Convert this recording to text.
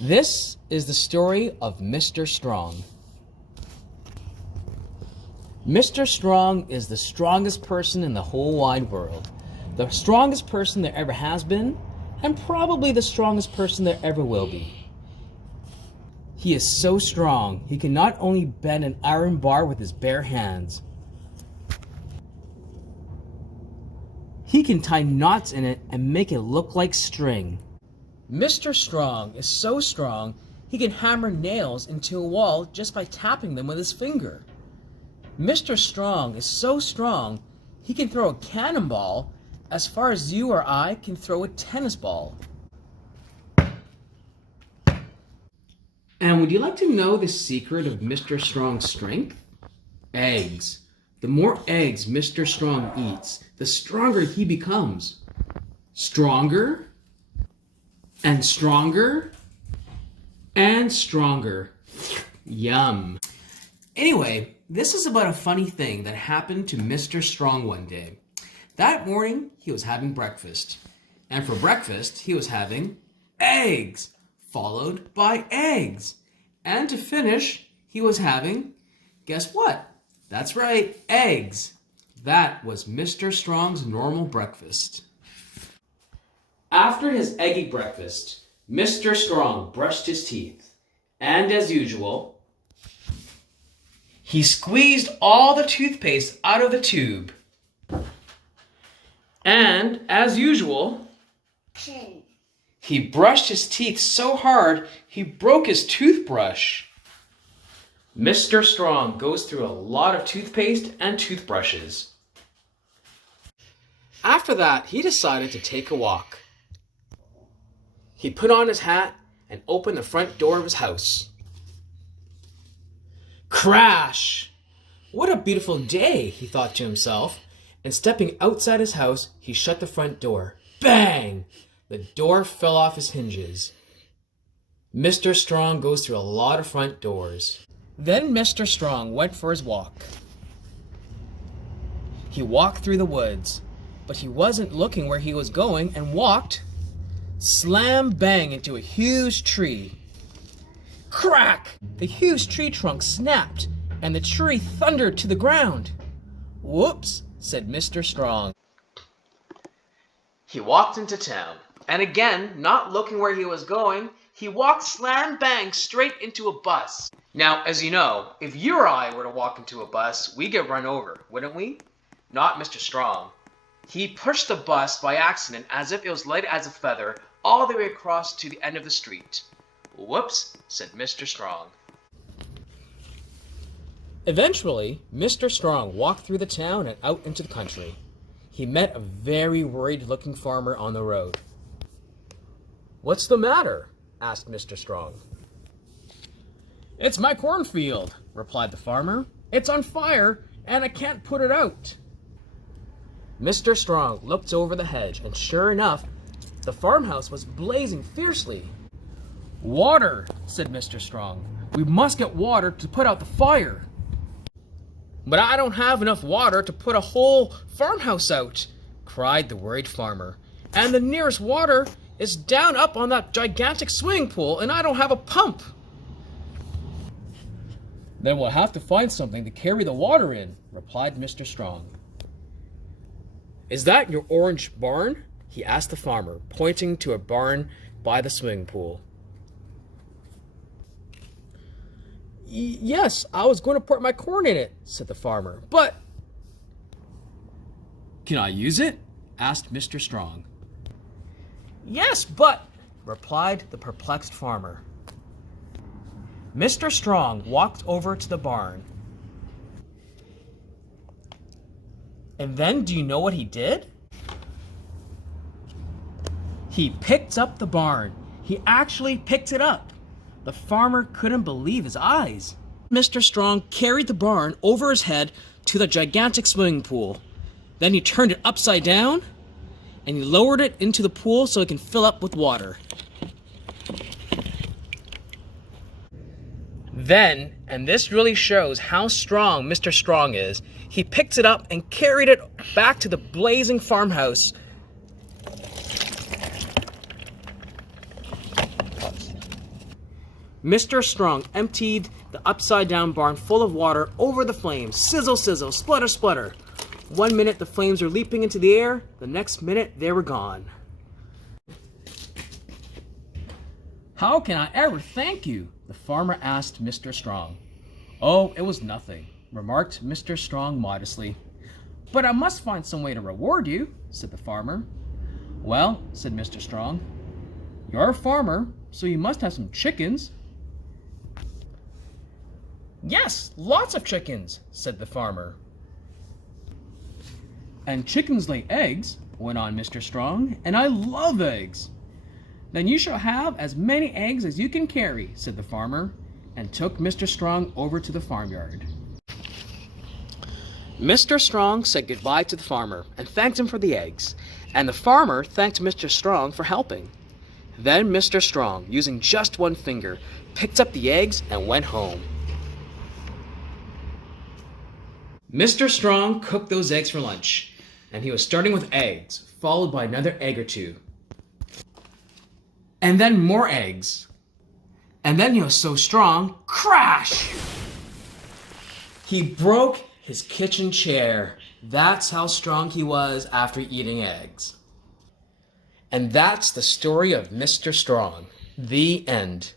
This is the story of Mr. Strong. Mr. Strong is the strongest person in the whole wide world. The strongest person there ever has been, and probably the strongest person there ever will be. He is so strong, he can not only bend an iron bar with his bare hands, he can tie knots in it and make it look like string. Mr. Strong is so strong, he can hammer nails into a wall just by tapping them with his finger. Mr. Strong is so strong, he can throw a cannonball as far as you or I can throw a tennis ball. And would you like to know the secret of Mr. Strong's strength? Eggs. The more eggs Mr. Strong eats, the stronger he becomes. Stronger, and stronger, and stronger. Yum. Anyway, this is about a funny thing that happened to Mr. Strong one day. That morning, he was having breakfast. And for breakfast, he was having eggs, followed by eggs. And to finish, he was having, guess what? That's right, eggs. That was Mr. Strong's normal breakfast. After his eggy breakfast, Mr. Strong brushed his teeth. And as usual, he squeezed all the toothpaste out of the tube. And as usual, he brushed his teeth so hard he broke his toothbrush. Mr. Strong goes through a lot of toothpaste and toothbrushes. After that, he decided to take a walk. He put on his hat and opened the front door of his house. Crash! What a beautiful day, he thought to himself, and stepping outside his house, he shut the front door. Bang! The door fell off his hinges. Mr. Strong goes through a lot of front doors. Then Mr. Strong went for his walk. He walked through the woods, but he wasn't looking where he was going and walked slam bang into a huge tree. Crack! The huge tree trunk snapped and the tree thundered to the ground. Whoops, said Mr. Strong. He walked into town, and again, not looking where he was going, he walked slam bang straight into a bus. Now, as you know, if you or I were to walk into a bus, we'd get run over, wouldn't we? Not Mr. Strong. He pushed the bus by accident as if it was light as a feather all the way across to the end of the street. Whoops, said Mr. Strong. Eventually, Mr. Strong walked through the town and out into the country. He met a very worried-looking farmer on the road. What's the matter? Asked Mr. Strong. It's my cornfield, replied the farmer. It's on fire, and I can't put it out. Mr. Strong looked over the hedge, and sure enough, the farmhouse was blazing fiercely. Water, said Mr. Strong. We must get water to put out the fire. But I don't have enough water to put a whole farmhouse out, cried the worried farmer. And the nearest water is down up on that gigantic swimming pool, and I don't have a pump. Then we'll have to find something to carry the water in, replied Mr. Strong. Is that your orange barn? He asked the farmer, pointing to a barn by the swimming pool. Yes, I was going to put my corn in it, said the farmer, but... Can I use it? Asked Mr. Strong. Yes, but... replied the perplexed farmer. Mr. Strong walked over to the barn. And then do you know what he did? He picked up the barn. He actually picked it up. The farmer couldn't believe his eyes. Mr. Strong carried the barn over his head to the gigantic swimming pool. Then he turned it upside down and he lowered it into the pool so it can fill up with water. Then, and this really shows how strong Mr. Strong is, he picked it up and carried it back to the blazing farmhouse. Mr. Strong emptied the upside-down barn full of water over the flames. Sizzle, sizzle, splutter, splutter. 1 minute the flames were leaping into the air, the next minute they were gone. "How can I ever thank you?" the farmer asked Mr. Strong. "Oh, it was nothing," remarked Mr. Strong modestly. "But I must find some way to reward you," said the farmer. "Well," said Mr. Strong, "you're a farmer, so you must have some chickens." "Yes, lots of chickens," said the farmer. "And chickens lay eggs," went on Mr. Strong, "and I love eggs." "Then you shall have as many eggs as you can carry," said the farmer, and took Mr. Strong over to the farmyard. Mr. Strong said goodbye to the farmer and thanked him for the eggs, and the farmer thanked Mr. Strong for helping. Then Mr. Strong, using just one finger, picked up the eggs and went home. Mr. Strong cooked those eggs for lunch, and he was starting with eggs, followed by another egg or two. And then more eggs. And then he was so strong, crash! He broke his kitchen chair. That's how strong he was after eating eggs. And that's the story of Mr. Strong. The end.